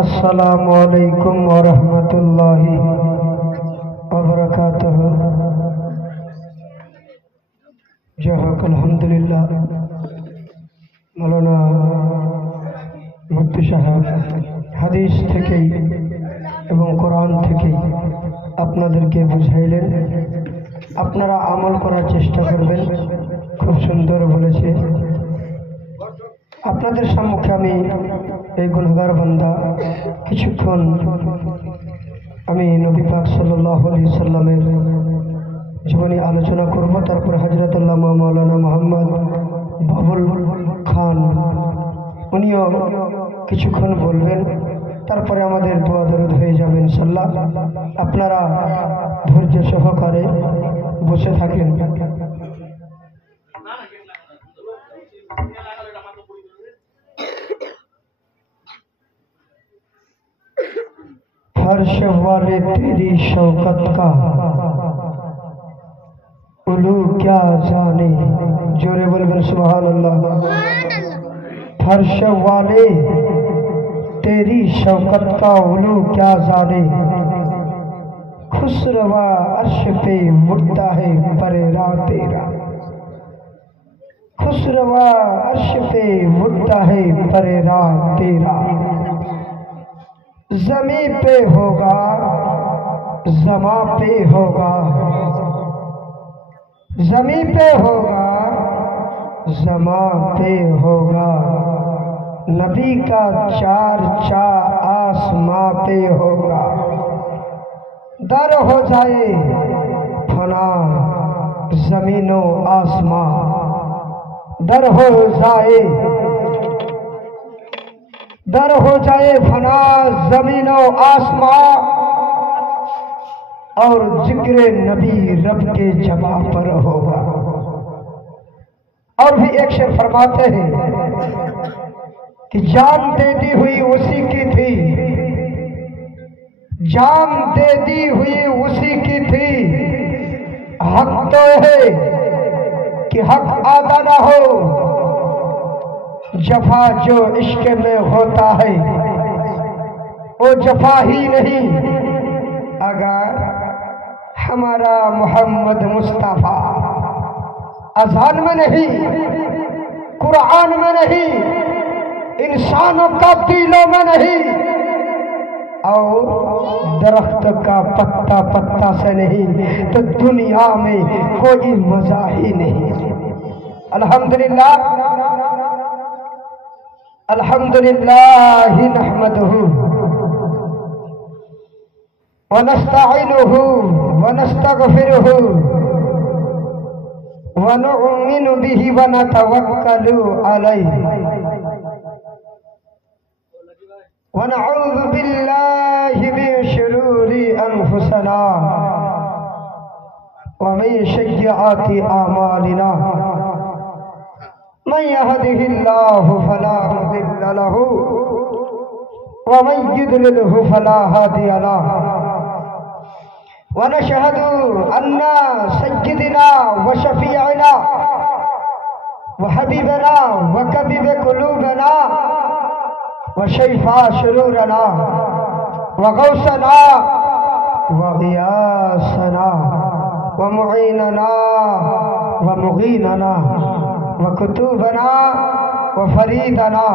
अस्सलामुअलैकुम वरहमतुल्लाहि वबरकातुहू। जहक अल्हम्दुलिल्लाह। मौलाना মুফতি সাহেব হাদিস থেকেই এবং কোরআন থেকেই আপনাদেরকে বুঝাইলেন, আপনারা আমল করার চেষ্টা করবেন। খুব সুন্দর বলেছে। আপনাদের সম্মুখে আমি এই গুনাহগার বান্দা কিছুক্ষণ আমি নবী পাক সাল্লাল্লাহু আলাইহি সাল্লামের জীবনী আলোচনা করব। তারপর হযরত আল্লামা মাওলানা মোহাম্মদ বাবুল খান উনিও কিছুক্ষণ বলবেন। তারপরে আমাদের দোয়া দরুদ হয়ে যাবে ইনশাআল্লাহ। আপনারা ধৈর্য সহকারে বসে থাকেন। फर्श वाले तेरी शौकत का उलू क्या जाने। जोरे बोले सुभान अल्लाह। फर्श वाले तेरी शौकत का उलू क्या जाने। खुसरवा अर्श पे मुर्दा है परेरा तेरा। खुसरवा अर्श पे मुर्दा है परेरा तेरा। ज़मी पे होगा ज़मा पे होगा। ज़मी पे होगा ज़मा पे होगा। नबी का चार चा आसमां पे होगा। दर हो जाए फना ज़मीनो आसमां। दर हो जाए फना ज़मीनो आसमां। और जिक्र नबी रब के जबा पर होगा। और भी एक शेर फरमाते हैं कि जान दे दी हुई उसी की थी। जान दे दी हुई उसी की थी। हक तो है कि हक आदा ना हो। जफा जो इश्क में होता है वो जफा ही नहीं। अगर हमारा मोहम्मद मुस्तफ़ा अज़ान में नहीं, कुरान में नहीं, इंसानों का दिलों में नहीं, और दरख्त का पत्ता पत्ता से नहीं, तो दुनिया में कोई मजा ही नहीं। अल्हम्दुलिल्लाह अल्हम्दुलिल्लाह नहमदुहु व नस्तईनुहु व नस्तगफिरुहु व नु'मिनु बिही व नतवक्कलु अलैहि व नऊज़ु बिल्लाहि मिन शुरूरि अनफुसिना व मिन सय्यिआति आमालिना। मन यहदिहिल्लाहु फला मुदिल्ल लहु व मन युद्लिलहु फला हादिय लहु। व नशहदु अन्ना सय्यिदना व शफीअना व हबीबना व कबीब कुलूबना व शैफा शुरूरना व गौसना व गियासना व मुईनना व मुगीनना व कुतुबना व फरीदना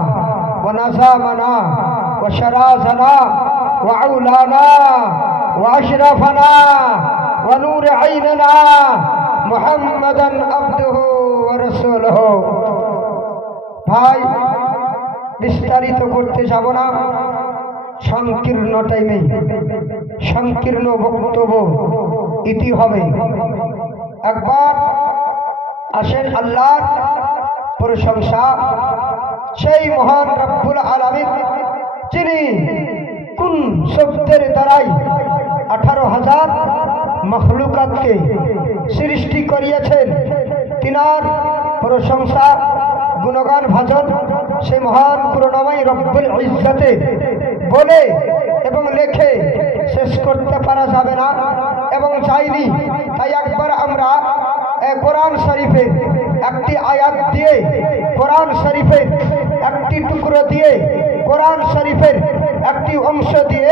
व नज़ामना व शराजना व औलाना व अशरफना व नूर ऐनना मुहम्मदन अब्दुहु व रसूलुहु। भाई विस्तारित करते যাব না। সংকীর্ণ টাইমে সংকীর্ণ বক্তব্য ইতি হবে। একবার আসেন আল্লাহর প্রশংসা সেই মহান রব্বুল আলামিন যিনি কোন শব্দের দ্বারাই 18,000 মখলুকাতকে সৃষ্টি করিয়েছেন, তিনার প্রশংসা গুণগান ভাজন সে মহান করুণাময় রব্বুল ইজ্জতে বলে এবং লেখে শেষ করতে পারা যাবে না এবং চাইনি। তাই একবার আমরা কোরআন শরীফের একটি আয়াত দিয়ে কোরআন শরীফের একটি টুকরো দিয়ে, কোরআন শরীফের একটি অংশ দিয়ে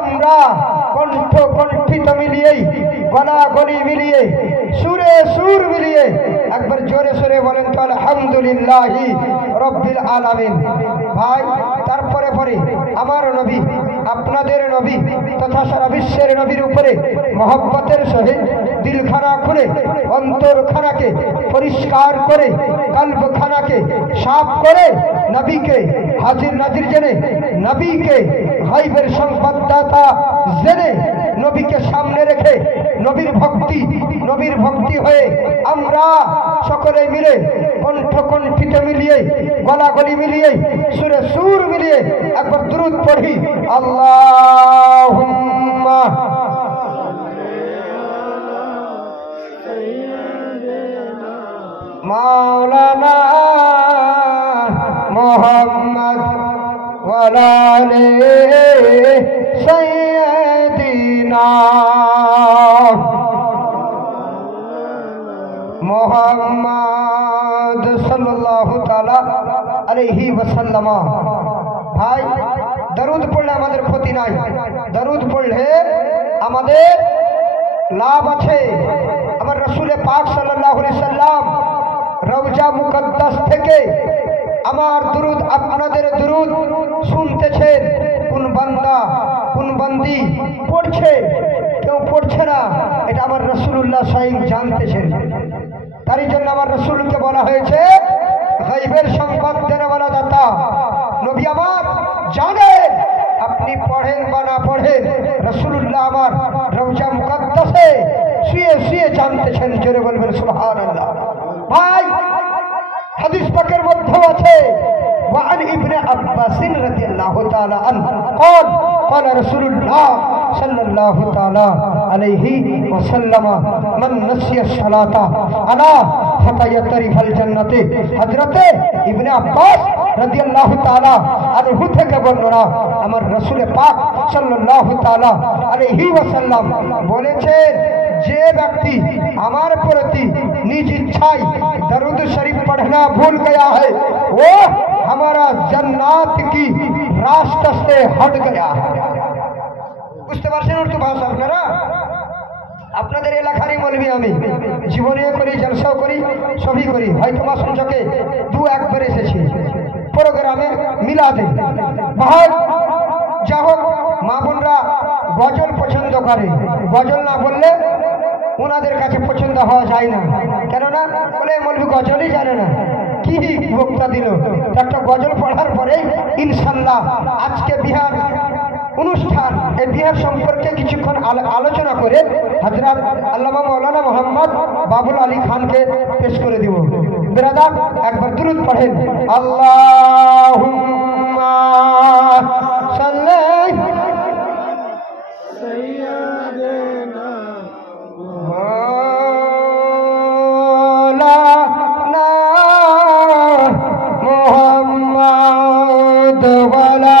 আমরা কণ্ঠ কণ্ঠিত মিলিয়েই, গলা গলি মিলিয়ে, সুরে সুর মিলিয়ে একবার জোরে সোরে বলেন তো আলহামদুলিল্লাহি রব্বিল আলামিন। ভাই, তারপরে পরে আমার নবী, আপনাদের নবী তথা সারা বিশ্বের নবীর উপরে মহব্বতের সহিত দিলখানা খুলে, অন্তরখানাকে পরিষ্কার করে, কলবখানাকে সাফ করে নবীকে হাজির নাজির জেনে, নবীকে গায়বের সংবাদদাতা জেনে, নবীকে সামনে রেখে নবীর ভক্তি হয়ে আমরা সকলে মিলে কণ্ঠ কণ্ঠিত মিলিয়ে, গলা গলি মিলিয়ে, সুরে সুর মিলিয়ে একবার দুরূদ পড়ি। আল্লাহুম্মা মাওলানা মুহাম্মদ ওয়া আলি সাইয়্যিদিনা মুহাম্মদ সাল্লাল্লাহু তাআলা আলাইহি ওয়াসাল্লাম। ভাই, দরুদ পড়লে আমাদের ক্ষতি নাই, দরুদ পড়লে আমাদের লাভ আছে। আমার রাসূল পাক সাল্লাল্লাহু আলাইহি সাল্লাম রওজা মুকদ্দাস থেকে আমার দুরুদ, আপনাদের দুরুদ শুনতেছেন। কোন বান্দা কোন বান্দি পড়ছে, কেউ পড়ছে না, এটা আমার রাসূলুল্লাহ স্বয়ং জানতেছেন। তারই জন্য আমার রাসূলকে বলা হয়েছে গায়বের সংবাদ দেনেওয়ালা দাতা। নবী আমার জানেন, আপনি পড়েন বা না পড়েন, রাসূলুল্লাহ আমার রওজা মুকদ্দাসে শুয়ে শুয়ে জানতেছেন। জোরে বলবেন সুবহানাল্লাহ। ভাই, হাদিস পাকের মধ্যে আছে وعن ابن عباس رضي الله تعالى عنه قال قال رسول الله صلى الله تعالى عليه وسلم من نسي الصلاة على فطير الجنة। হযরত ইবনে আব্বাস রাদিয়াল্লাহু তাআলা আনহু থেকে বর্ণনা, আমার রাসূল পাক সাল্লাল্লাহু তাআলা আলাইহি ওয়াসাল্লাম বলেছেন, যে ব্যক্তি আমার প্রতি নিজ ইচ্ছায় दरूद शरीफ पढ़ना भूल गया है, वो हमारा जन्नत की रास्ता से हट गया है। বুঝতে পারছেন উর্দু ভাষা আপনারা? আপনাদের এলাকারই মৌলবি আমি, জীবনীও করি, জলসাও করি, সবই করি। হয়তো মাস সঞ্চকে দু একবার এসেছি প্রোগ্রামে মিলাদে। বহুত যা হোক, মা বোনরা গজল পছন্দ করে, গজল না বললে ওনাদের কাছে পছন্দ হওয়া যায় না। কেননা বলে মৌলবি গজলই জানে না, কি বক্তা দিল। একটা গজল পড়ার পরে ইনশাল্লাহ আজকে বিহার অনুষ্ঠান, এই বিহার সম্পর্কে কিছুক্ষণ আলোচনা করে হযরত আল্লামা মাওলানা মোহাম্মদ বাবুল আলী খানকে পেশ করে দিব। বিরাদার, একবার দুরূদ পড়েন। আল্লাহুম্মা সাল্লি সাইয়্যিদিনা মাওলানা মুহাম্মদ ওয়ালা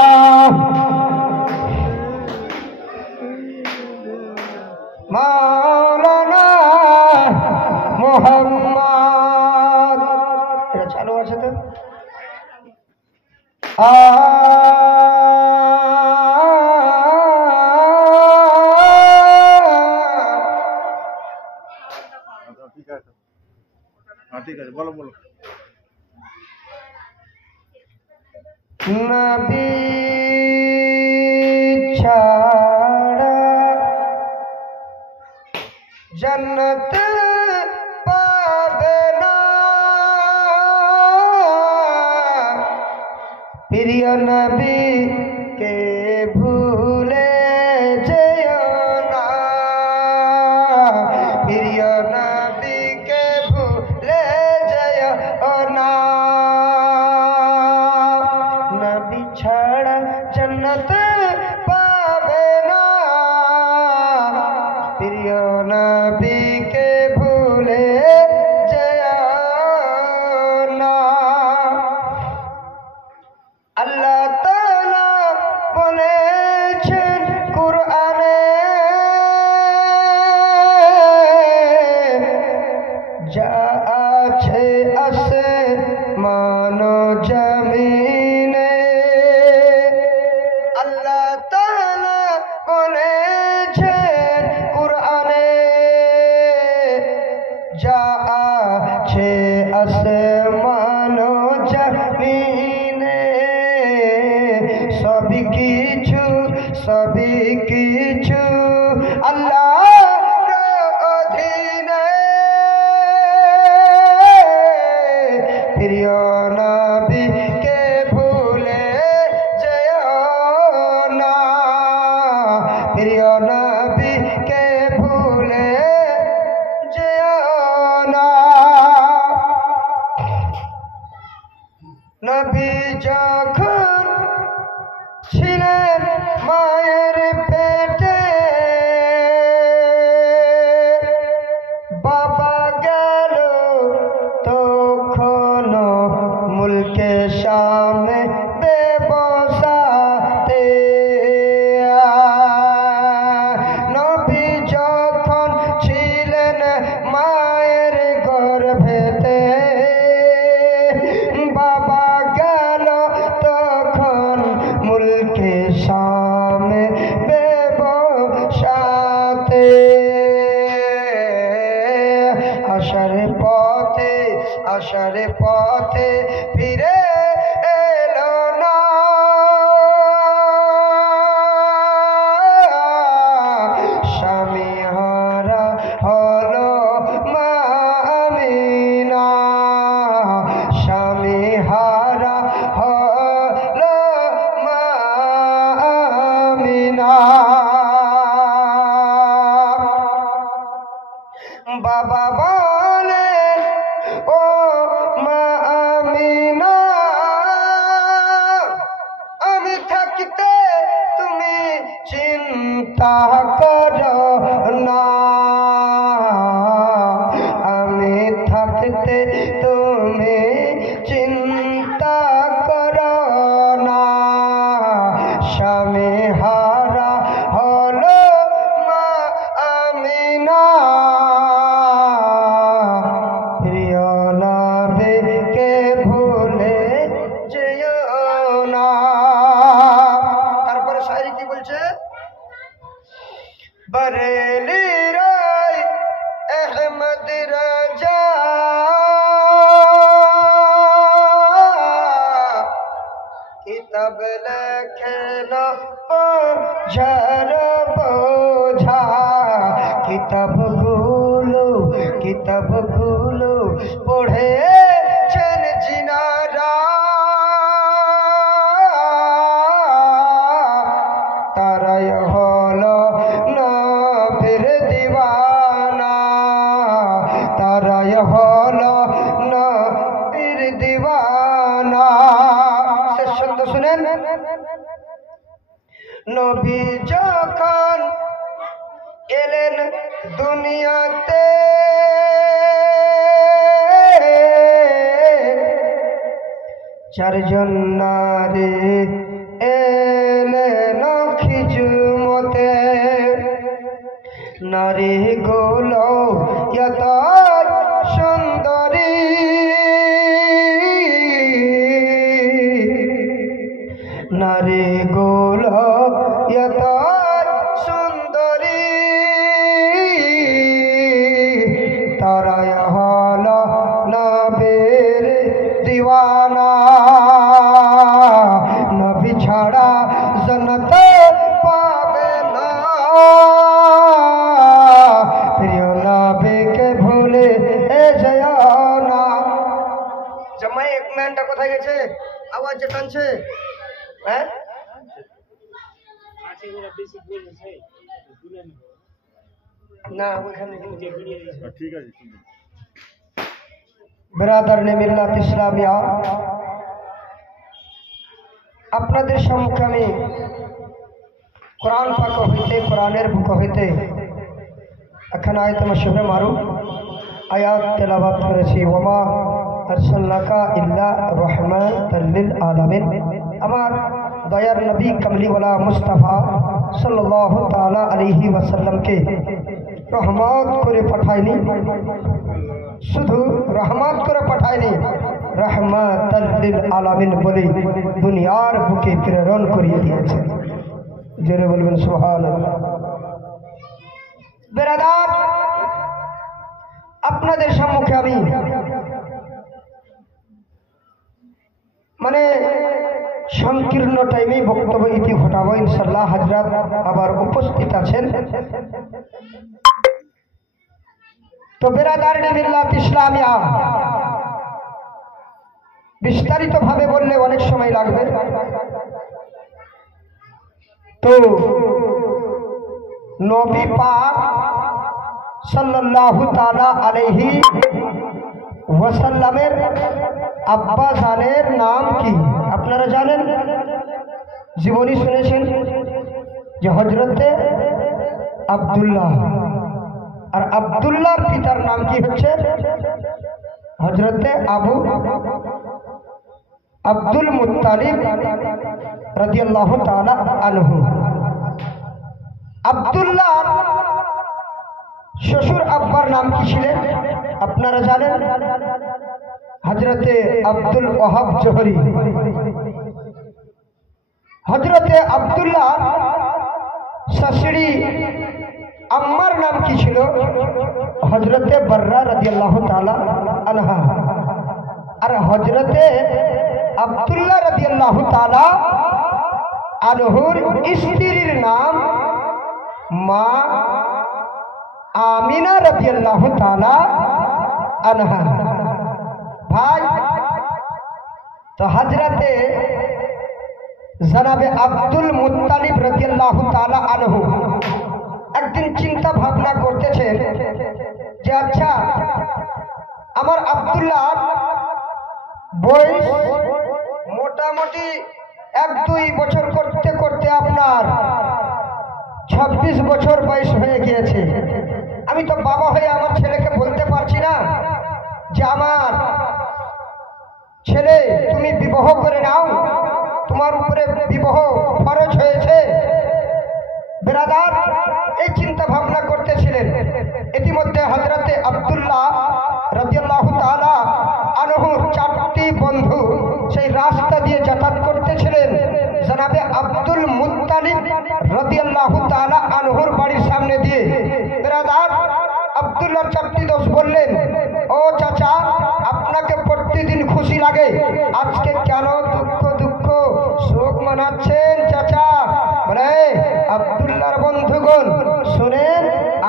মাওলানা মুহাম্মদ। এটা চালু আছে তো? ঠিক আছে, বলো বলো। নবী ছাড়া जन्नत पावे ना, प्रिय नबी के भूले जयो ना, प्रिय नबी के भूले जयो ना। नबी छाड़ा जन्नत पावे ना, प्रिय नबी के भूले जयो ना। अल्लाह ताला বলেছেন কুরআনে, যা আছে আসমান জমিন সবই কিছু আল্লাহর অধীনে প্রিয় নবীকে ভুলে যেও না, প্রিয় নবীকে ভুলে যেও না। নবী যখন ছিলেন মায়ের পেটে, বাবা গেল তখন মুলকে সামনে বসাতে। নবী যখন ছিলেন মায়ের গর্ভেতে, বাবা গেল তখন মুলকে সামনে বসাতে। আসার পথে ফিরে এলো না, স্বামী হারা হলো মা আমিনা, স্বামী হারা হলো মা আমিনা। বাবা বলে ও মা আমিনা, আমি থাকতে তুমি চিন্তা করো না, আমি থাকতে তুমি চিন্তা করো না, স্বামী হারা হলো মা আমিনা, প্রিয় নবীকে ভুলে যেও না। তারপরে শায়রি কি বলছে? বরেলি রায় আহমদ রাজা, কিতাব লেখেন ঝর বোঝা, কিতাবগুলো পড়েছেন জিনারা, তারাই হলো নবীর দিওয়ানা, তারাই হলো নবীর দিওয়ানা। শেষ শব্দ শুনেন, নবী যখন এলেন দুনিয়াতে, চারজন নারী এলেন খিজমতে, নারী গুলো এত সুন্দরী, নারী গুলো এত সুন্দরী, তারাই হলো নবীর দিওয়ানা, নবী ছাড়া জন্নত পাবে না, প্রিয় নবীকে ভুলে যেও না। জামাই এক ম্যানটা কোথায় গেছে? আওয়াজ যে টানছে, হ্যাঁ না ওখানে ঠিক আছে। ব্রাদার নে মিল্লাত ইসলামিয়া, আপনাদের সম্মুখে আমি কোরআন পাক হইতে, কোরআনের বুক হইতে এখন আয়াত শবে মারুফ আয়াত তেলাওয়াত করেছি। ওমা আরসালনাকা ইল্লা রাহমাতাল লিল আলামিন। আমার দয়ার নবী কমলিওয়ালা মুস্তাফা সাল্লাল্লাহু তাআলা আলাইহি ওয়াসাল্লামকে রহমত করে পাঠায়নি, শুধু রহমত করে পাঠায়নি, রাহমাতাল লিল আলামিন বলে দুনিয়ার বুকে প্রেরণ করিয়ে দিয়েছে। জোরে বলবেন সুবহানাল্লাহ। বেরাদার, আপনাদের সম্মুখে আমি সংকীর্ণ টাইমেই বক্তব্য ইতি ঘটাবো ইনশাল্লাহ। হাজরাত আবার উপস্থিত আছেন। তো বেরাদারনে মিল্লাত ইসলামিয়া বিস্তারিত ভাবে বললে অনেক সময় লাগবে। তো নবী পাক সাল্লাল্লাহু তাআলা আলাইহি ওয়াসাল্লামের আব্বা জানের নাম কি আপনারা জানেন? জীবনী শুনেছেন যে হযরতে আব্দুল্লাহ, আর আব্দুল্লাহর পিতার নাম কি হচ্ছে হযরতে আব্দুল মুত্তালিব রাদিয়াল্লাহু তাআলা আনহু। আব্দুল্লাহ শ্বশুর আব্বার নাম কি ছিলেন আপনারা জানেন? হযরতে আব্দুল ওয়াহাব জোহরি। হযরতে আব্দুল্লাহ শাশুড়ি আম্মার নাম কি ছিল? হযরতে বর্রা রাদিয়াল্লাহু তাআলা আনহা। আর হযরতে আব্দুল্লাহ রাদিয়াল্লাহু তাআলা আনহুর স্ত্রীর নাম মা আমিনা রাদিয়াল্লাহু তাআলা আনহা। ভাই, তো হযরতে জনাবে আব্দুল মুত্তালিব রাদিয়াল্লাহু তাআলা আনহু একদিন চিন্তা ভাবনা করতেছেন যে আচ্ছা আমার আব্দুল্লাহ বয়স মোটামুটি 1-2 বছর করতে করতে আপনার 26 বছর বয়স হয়ে গিয়েছে। আমি তো বাবা হয়ে আমার ছেলেকে বলতে পারছি না যে আমার ছেলে তুমি বিবাহ করে নাও, তোমার উপরে বিবাহ ফরজ হয়েছে। বেরাদার এই চিন্তা ভাবনা করতেছিলেন। ইতিমধ্যে হযরতে আব্দুল্লাহ রাদিয়াল্লাহু তাআলা আনহুর 4টি বন্ধু সেই রাস্তা দিয়ে যাতায়াত করতেছিলেন। জনাবে আব্দুল মুত্তালিব রাদিয়াল্লাহু তাআলা আনহুর বাড়ির সামনে দিয়ে। বেরাদার আব্দুল্লাহর 4টি দোষ বললেন, ও চাচা আপনাকে প্রতিদিন খুশি লাগে, আজকে কেন দুঃখ শোক মানাচ্ছেন চাচা? বলে আব্দুল্লাহর বন্ধুগণ শুনেন,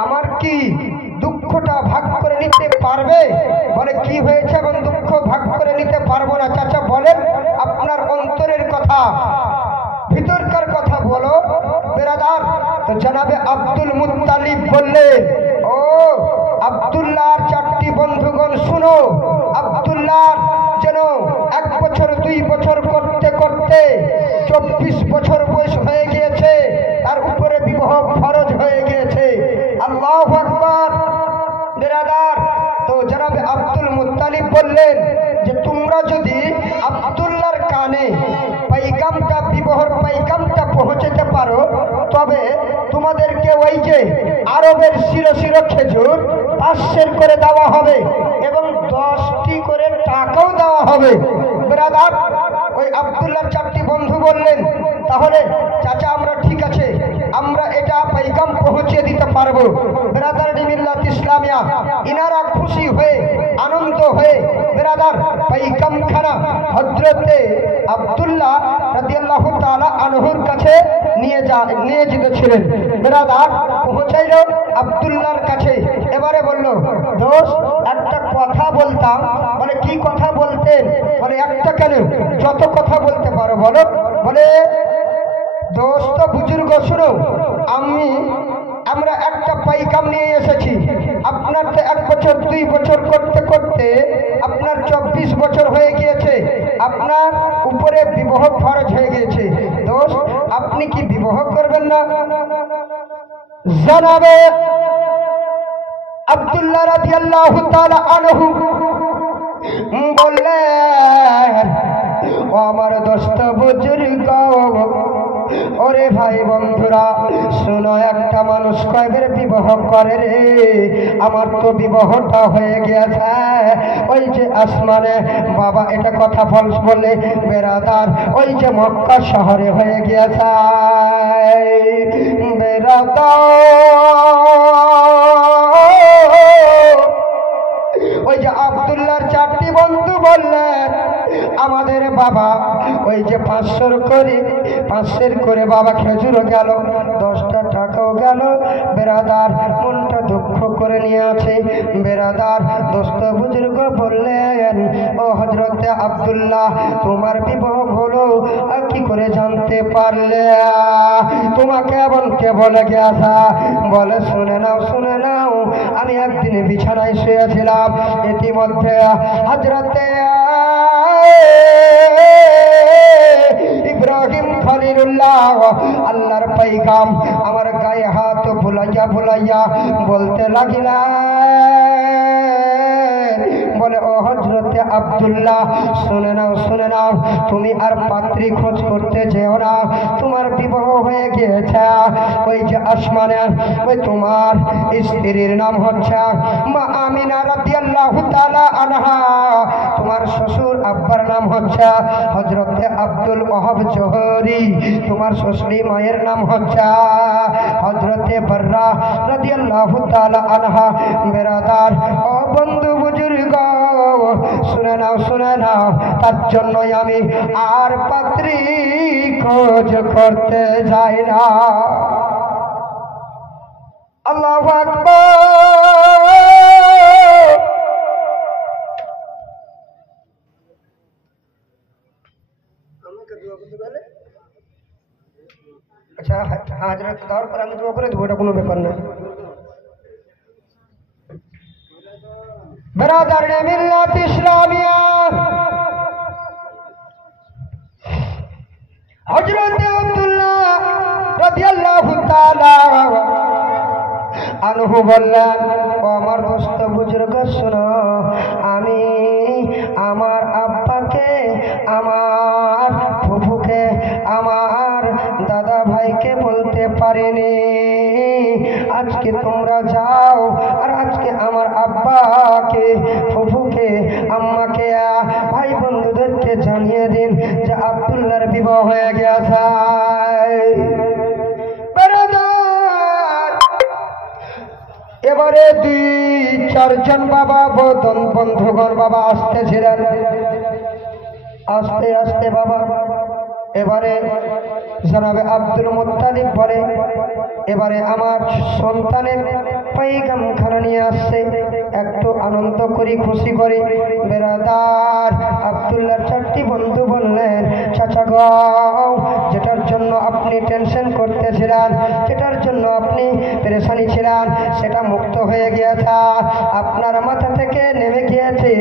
আমার কি দুঃখটা ভাগ করে নিতে পারবে? বলে কি হয়েছে? এবং দুঃখ ভাগ করে নিতে পারবো না। চাচা বলেন আপনার অন্তরের কথা, ভিতরকার কথা বলো। বেরাদার তো জনাবে আব্দুল মুত্তালিব বললেন, ও আব্দুল্লাহর 4টি বন্ধুগণ শুনো, আব্দুল্লাহ যেন 1 বছর 2 বছর করতে করতে 24 বছর বয়স হয়ে গিয়েছে, তার উপরে বিবাহ ফরজ হয়ে গিয়েছে। আল্লাহু আকবার। বেরাদার তো জনাবে আব্দুল মুত্তালিব বললেন যে তোমরা যদি আব্দুল্লাহর কানে পাইগামটা, বিবাহর পাইগামটা পৌঁছাতে পারো, তবে তোমাদেরকে ওই যে আরবের শিরো শিরো খেজুর 5 করে দেওয়া হবে এবং 10টি করে টাকাও দেওয়া হবে। বেরাদার ওই আব্দুল্লাহর 4টি বন্ধু বললেন, তাহলে চাচা আমরা ঠিক আছে, আমরা এটা পাইগাম পৌঁছে দিতে পারবো। বেরাদার মিল্লাত ইসলামিয়া ইনারা খুশি হয়ে আনন্দ হয়ে বেরাদার পাইগাম খানা হযরতে আব্দুল্লাহ রাদিয়াল্লাহু তাআলা আনহুর কাছে নিয়ে যেতেছিলেন। বেরাদার পৌঁছাইল আব্দুল্লাহর কাছে। এবারে বলল, দোস্ত একটা কথা বলতাম। বলে কি কথা বলতেন? বলে একটা কেন, যত কথা বলতে পারো বলো। বলে দোস্ত বুজুর্গ শুনো, আমরা একটা পাইকাম নিয়ে এসেছি। আপনার তো 1 বছর 2 বছর করতে করতে আপনার 24 বছর হয়ে গিয়েছে, আপনার উপরে বিবাহ ফরজ হয়ে গিয়েছে। দোস্ত আপনি কি বিবাহ করবেন না? জনাবে আব্দুল্লাহ রাদিয়াল্লাহু তাআলা আনহু বললেন, ও আমার দোস্ত বুজুর্গ, ওরে ভাই বন্ধুরা শোনো, একটা মানুষ কয়বার বিবাহ করে রে? আমার তো বিবাহটা হয়ে গিয়েছে ওই যে আসমানে। বাবা এটা কথা ফলস বলে। বেরাদার ওই যে মক্কা শহরে হয়ে গিয়েছে। বেরাদার ওই যে আব্দুল্লাহর 4টি বন্ধু বললেন আমাদের বাবা ওই যে 500 করে বাবা খেজুরও গেল, 10টা টাকাও গেল। বেরাদার মনটা দুঃখ করে নিয়ে আছে। বেরাদার দোস্ত বুজুর্গ বললেন ও হযরত আব্দুল্লাহ তোমার বিবাহ হলো কি করে জানতে পারলে? তোমাকে এমন কে বলে গেছা? বলে শুনে নাও আমি একদিন বিছানায় শুয়েছিলাম, ইতিমধ্যে হযরতে ইব্রাহিম খলিলুল্লাহ আল্লাহর পয়গাম আমার গায়ে হাত বুলাইয়া বলতে লাগিলা, বলে ও হযরতে আব্দুল্লাহ শুনে নাও তুমি আর পাত্রী খোঁজ করতে যেও না, তোমার বিবাহ হয়ে গিয়েছে। ওই যে আসমানের ওই তোমার স্ত্রীর নাম হচ্ছে মা আমিনা রাদিয়াল্লাহু তাআলা আনহা, তোমার শ্বশুর আব্বার নাম হচ্ছে হযরতে আব্দুল ওয়াহাব জোহরি, তোমার শ্বশুরি মায়ের নাম হচ্ছে হযরতে বাররা রাদিয়াল্লাহু তাআলা আনহা। বেরাদার ও বন্ধু বুজুর্গ শুনে নাও তার জন্যই আমি আর পাত্রী খোঁজ করতে যাই না। আল্লাহু আকবার। আচ্ছা হাজরত দেওয়ার পর আমি দোয়া করে দেবো, এটা কোনো ব্যাপার না। برادر ملت اسلامیہ حضرت عبداللہ رضی اللہ تعالی আনহু বললেন ও আমার দোস্ত বুজুর্গ শোনো, আমি আমার আব্বাকে, আমার ফুফুকে, আমার দাদা ভাইকে বলতে পারিনি। আজকে তোমরা যাও আর আজকে আমার আব্বাকে, ফুফুকে, আম্মাকে, ভাই বন্ধুদেরকে জানিয়ে দিন যে আব্দুল্লাহর বিবাহ হয়ে গেছে। এবারে 2-4 জন বাবা বন্ধুগণ বাবা আসতেছিলেন। আস্তে বাবা এবারে জনাবে আব্দুল মুত্তালিব বলে এবারে আমার সন্তানের পয়গাম খানা নিয়ে আসছে, একটু আনন্দ করি, খুশি করি। বেরাদার আব্দুল্লাহর 4টি বন্ধু বললেন চাচা গো, যেটার জন্য আপনি টেনশন করতেছিলেন, যেটার জন্য আপনি পেরেশানি ছিলেন, সেটা মুক্ত হয়ে গিয়েছে, আপনার মাথা থেকে নেমে গিয়েছে।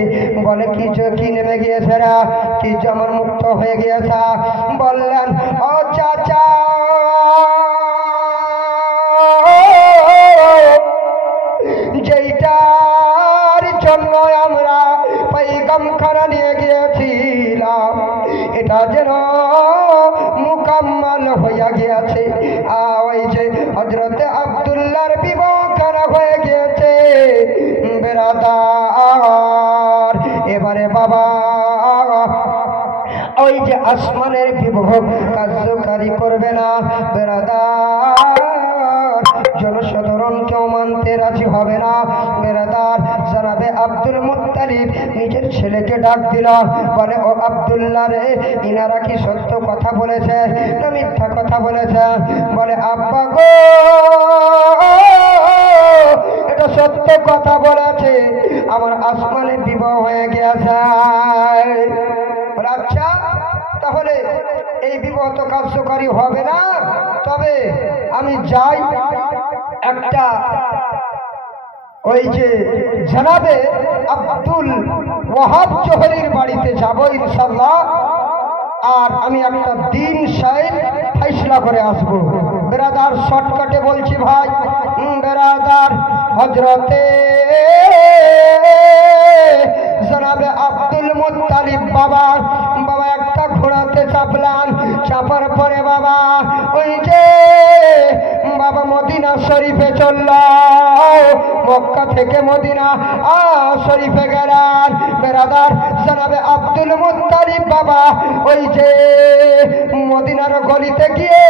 বলে কি নেমে গিয়েছে রা? কি আমার মুক্ত হয়ে গিয়েছে? বললেন ও চাচা, যেইটার জন্য আমরা পয়গাম খানা নিয়ে গিয়েছিলাম এটা যেন মুকাম্মাল হইয়া গিয়েছে। ওই যে হযরতে আব্দুল্লাহর বিবাহ করা হয়ে গিয়েছে। বেরাদার এবারে বাবা ওই যে আসমানের বিবাহ কার্যকারী করবে না। বেরাদার জনসাধারণ কেউ মানতে রাজি হবে না। বেরাদার জনাবে আব্দুল মুত্তালিব নিজের ছেলেকে ডাক দিল, বলে ও আব্দুল্লাহ রে, ইনারা কি সত্য কথা বলেছে না মিথ্যা কথা বলেছে? বলে আব্বা গো, এটা সত্য কথা বলেছে, আমার আসমানে বিবাহ হয়ে গেছে। আচ্ছা তাহলে এই বিবাহ তো কার্যকারী হবে না, তবে আমি যাই একটা ওই যে জনাবে আব্দুল ওয়াহাব জোহরির বাড়িতে যাব ইনশাআল্লাহ, আর আমি একটা দিন সাহেব ফয়সলা করে আসব। বেরাদার শর্টকাটে বলছি ভাই, বেরাদার হযরতে জনাবে আব্দুল মুত্তালিব বাবা একটা ঘোড়াতে চাপলেন। চাপার পরে বাবা ওই যে বাবা মদিনা শরীফে চলল, মক্কা থেকে মদিনা শরীফে গেলেন। বেরাদার জনাবে আব্দুল মুত্তালিব বাবা ওই যে মদিনার গলিতে গিয়ে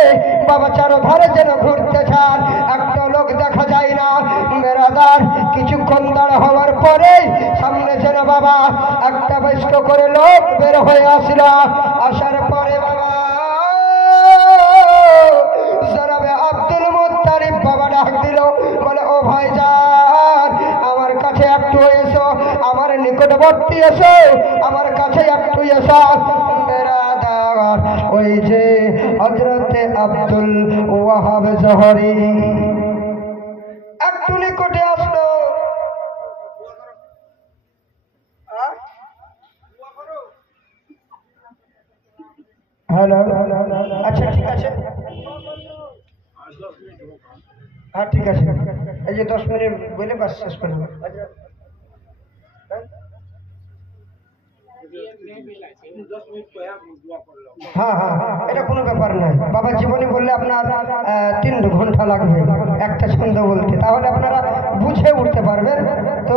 বাবা চারধারে যেন ঘুরতে চান, একটা লোক দেখা যায় না। বেরাদার কিছুক্ষণ দাঁড় হওয়ার পরে সামনে যেন বাবা একটা বয়স্ক করে লোক বের হয়ে আসিল। আসার পরে বাবা জনাবে আব্দুল মুত্তালিব বাবা ডাক দিল, বলে ও ভাইজান আমার কাছে একটু এসো, আমার নিকটবর্তী এসো, আমার কাছে একটু এসো। বেরাদার ওই যে হযরতে আব্দুল ওয়াহাব জোহরি একটু নিকটে আসলো। হ্যালো, আচ্ছা ঠিক আছে, হ্যাঁ ঠিক আছে, এই যে 10 মিনিট বলে বাস শেষ করে দেবো। হ্যাঁ হ্যাঁ, এটা কোনো ব্যাপার নয় বাবা, জীবনী বললে আপনার 3 ঘন্টা লাগবে একটা ছন্দ বলতে, তাহলে আপনারা বুঝে উঠতে পারবেন। তো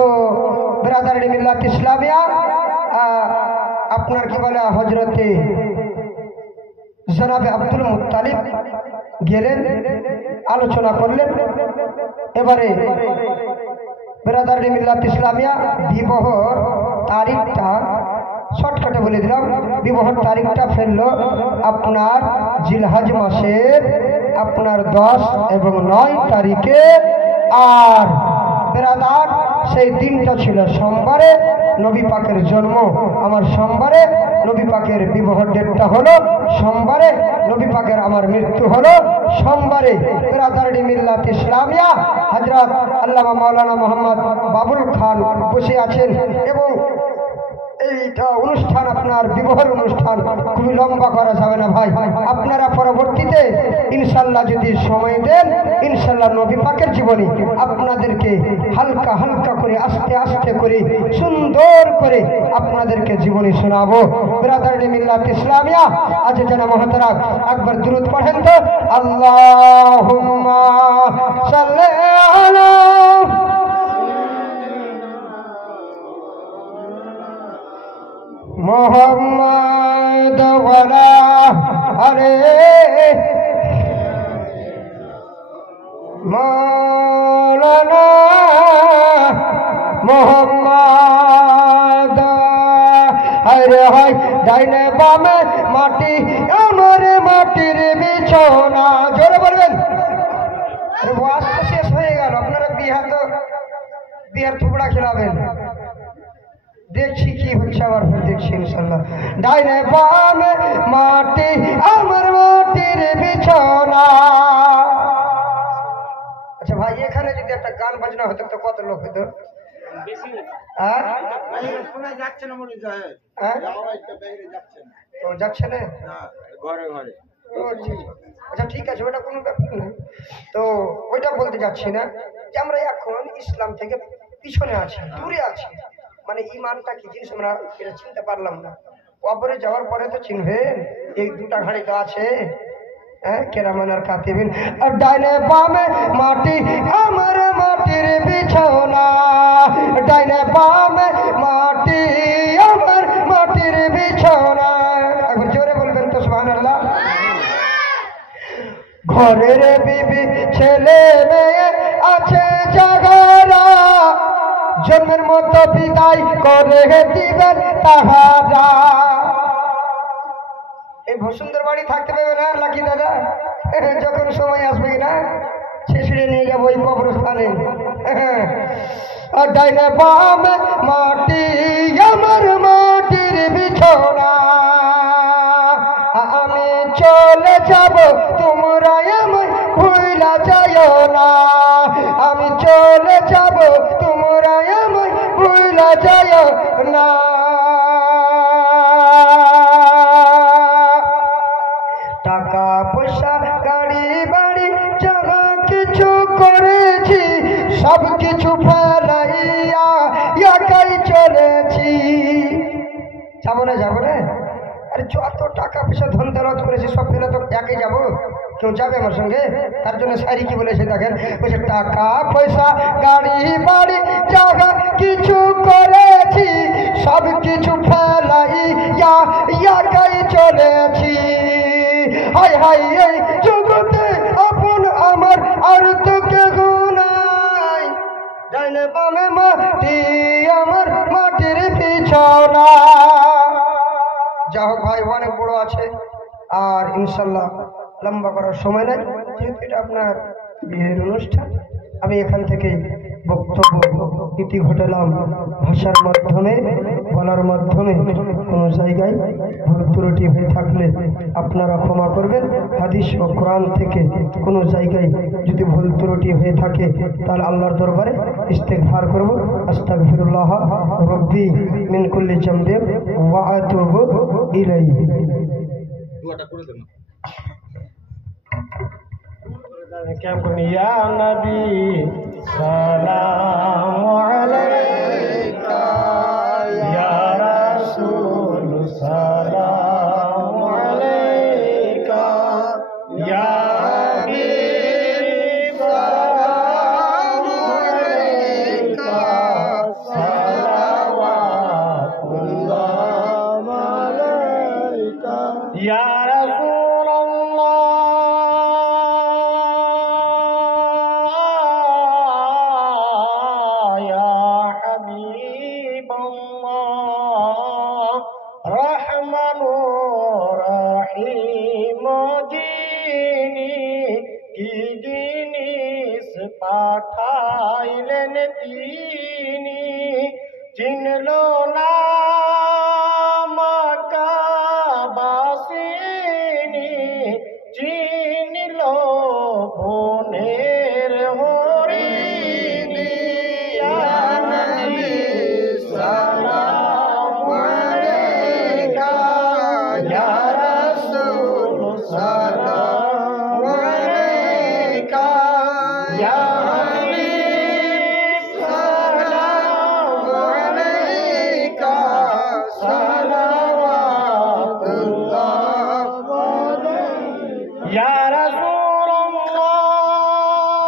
বিরাদারানি মিল্লাত ইসলামিয়া আপনার কি বলে হযরতে জনাবে আব্দুল মুত্তালিব গেলেন, আলোচনা করলেন। এবারে বিরাদারানি মিল্লাত ইসলামিয়া বিবাহর তারিখটা শর্টকাটে বলে দিলাম। বিবাহর তারিখটা ফেললো আপনার জিলহজ মাসের আপনার 10 এবং 9 তারিখে। আর বেরাদার সেই দিনটা ছিল সোমবারে, নবী পাকের জন্ম আমার সোমবারে, নবী পাকের বিবাহের ডেটটা হলো সোমবারে, নবী পাকের আমার মৃত্যু হলো সোমবারে। বিরাদারানি মিল্লাত ইসলামিয়া হযরত আল্লামা মাওলানা মোহাম্মদ বাবুল খান বসে আছেন এবং এইটা অনুষ্ঠান আপনার বিবাহের অনুষ্ঠান, খুবই লম্বা করা যাবে না ভাই। আপনারা পরবর্তীতে ইনশাল্লাহ যদি সময় দেন, ইনশাল্লাহ নবী পাকের জীবনী আপনাদেরকে হালকা হালকা করে আস্তে আস্তে করে সুন্দর করে আপনাদেরকে জীবনী শোনাবো। বিরাদারানি মিল্লাত ইসলামিয়া আজ যেন মহতারাম একবার দুরূদ পড়েন তো, আল্লাহুম্মা সাল্লি আলা মোহাম্মদ ওয়ালা আলে মাওলানা মোহাম্মদ। আরে হায় ডাইনে বামে মাটি আমার মাটির বিছানা, জোরে বলবেন। আরে ওয়াজ তো শেষ হয়ে গেল, আপনারা বিহার টুকরা খেলাবেন। দেখছি কি হচ্ছে, আবার দেখছি ইনশাল্লাহ। ডাইনে বামে মাটি আমার মাটির বিছানা। আচ্ছা ভাই, এখানে যদি একটা গান বাজনা হতো তো কত লোক হতো? যাচ্ছে না ঘরে ঘরে। আচ্ছা ঠিক আছে, ওটা কোনো ব্যাপার না। তো ওইটা বলতে যাচ্ছি না যে আমরা এখন ইসলাম থেকে পিছনে আছি, দূরে আছি। মানে ইমানটা কি জিনিস আমরা এটা চিনতে পারলাম না। কবরে যাওয়ার পরে তো চিনবেন, এই 2টা ঘাড়ি তো আছে, হ্যাঁ, কেরামানার কাতিবিন। আর ডাইনে বামে মাটি আমার মাটির বিছানা, ডাইনে বামে মাটি আমার মাটির বিছানা। একবার জোরে বলবেন তো সুবহানাল্লাহ। ঘরের বিবি ছেলে মেয়ে আছে জাগারা, জন্মের মতো বিদায় করে দিবেন তাহারা। এই বসুন্ধর বাড়ি থাকতে পারবে না লাকি দাদা, যখন সময় আসবে কিনা ছেড়ে নিয়ে যাবো ওই কবরস্থানে। আর ডাইনে বামে মাটি আমার মাটির বিছানা, আমি চলে যাব তোমরা আমায় ভুলা যাও না, আমি চলে যাব তোমরা আমায় ভুলা যাও না। টাকা পয়সা গাড়ি বাড়ি জায়গা কিছু করেছি, সব কিছু ফেলাইয়া একাই চলেছি। যাবো না যাবো না, আরে যত টাকা পয়সা ধন দৌলত করেছি সব ফেলে তো একাই যাবো, কেউ যাবে আমার সঙ্গে? তার জন্য শাড়ি কি বলেছে দেখেন, বলছে টাকা পয়সা গাড়ি বাড়ি জায়গা কিছু করেছি, সব কিছু ফেলাইয়া একাই চলেছি। হাই হাই এই জগতে আপন আমার আর তো কেউ নাই, ডাইনে বামে রঙে মাটি আমার মাটির বিছানা। যা হোক ভাই, অনেক বড় আছে আর ইনশাল্লাহ লম্বা করার সময় নেই, যেহেতু এটা আপনার বিয়ের অনুষ্ঠান। আমি এখান থেকে বক্তব্য ইতি ঘটালাম ভাষার মাধ্যমে, বলার মাধ্যমে। কোনো জায়গায় ভুল ত্রুটি হয়ে থাকলে আপনারা ক্ষমা করবেন। হাদিস ও কোরআন থেকে কোনো জায়গায় যদি ভুল ত্রুটি হয়ে থাকে তাহলে আল্লাহর দরবারে ইস্তেগফার করব। আস্তাগফিরুল্লাহ রব্বি মিন কুল্লি জামবিন ওয়া আতুবু ইলাইহি। দুয়াটা করে দেন। क्या या नबी सलाम अलैका या रसूल सलाम अलैका या हबीब सलाम अलैका सलावतुल्लाह अलैका या रसूल अल्लाह পাঠাইলেন তিনি, চিনল না মক্কাবাসিনী, চিনল বনের হরিণী। ইয়া নবী সালাম আলাইকা ইয়া রাসূল সালাম আলাইকা ইয়া या रसूल अल्लाह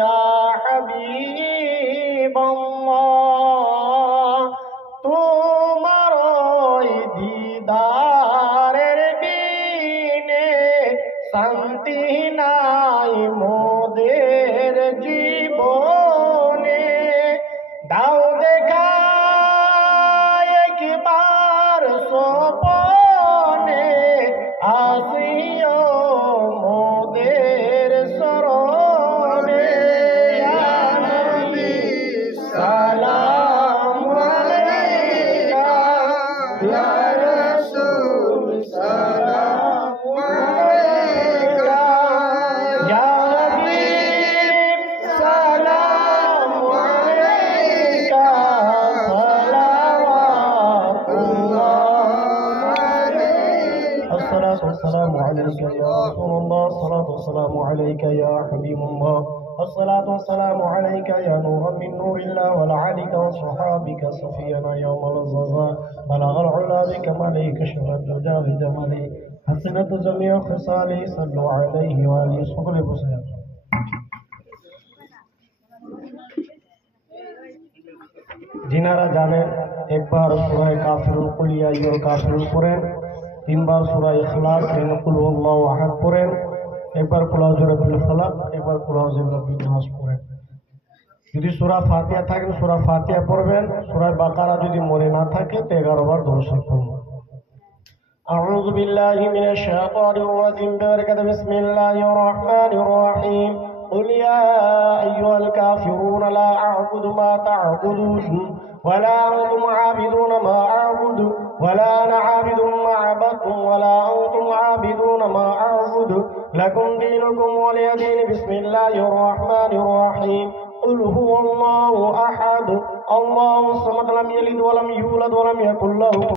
या हबीब अल्लाह, তোমার ওই দিদারের বিনে শান্তি নাই মোদের জীবনে। দাও দেখা একবার সোপনে, আসিও মোদের শরণে। ইয়া নবী সালাম আলাইকা ইয়া রাসূল সালাম আলাইকা ইয়া হাবিব সালাম আলাইকা الصلاة والسلام عليك يا رسول الله، الصلاة والسلام عليك يا حبيب الله، الصلاة والسلام عليك يا نور من نور الله، وعليك وصحابك صفينا يوم الزلزال، بلغ العلا بكمالك شرف الجلال جمالي، حسنة جميع خصالي، صلوا عليه وآله وصحبه وسلم। जिनारा जाने एक बार सूरह काफिरुन कुल या अय्युहल काफिरुन पढ़ें, 3 बार सूरह इखलास यानी कुल हुवल्लाहु अहद पढ़ें, एक बार कुल आउযু बिल फलक, एक बार कुल आउযু बिन नास पढ़ें। যদি সূরা ফাতিহা থাকে সূরা ফাতিহা পড়বেন, সূরা বাকারা যদি মনে না থাকে তো 11 বার দরুদ শরীফ পড়বেন। أعوذ بالله من الشيطان الرجيم، بسم الله الرحمن الرحيم، قل يا أيها الكافرون لا أعبد ما تعبدون ولا أنتم عابدون ما أعبد ولا أنا عابد ما عبدتم ولا أنتم عابدون ما أعبد لكم دينكم ولي دين. بسم الله الرحمن الرحيم، قل هو الله أحد الله الصمد لم يلد ولم يولد ولم يكن له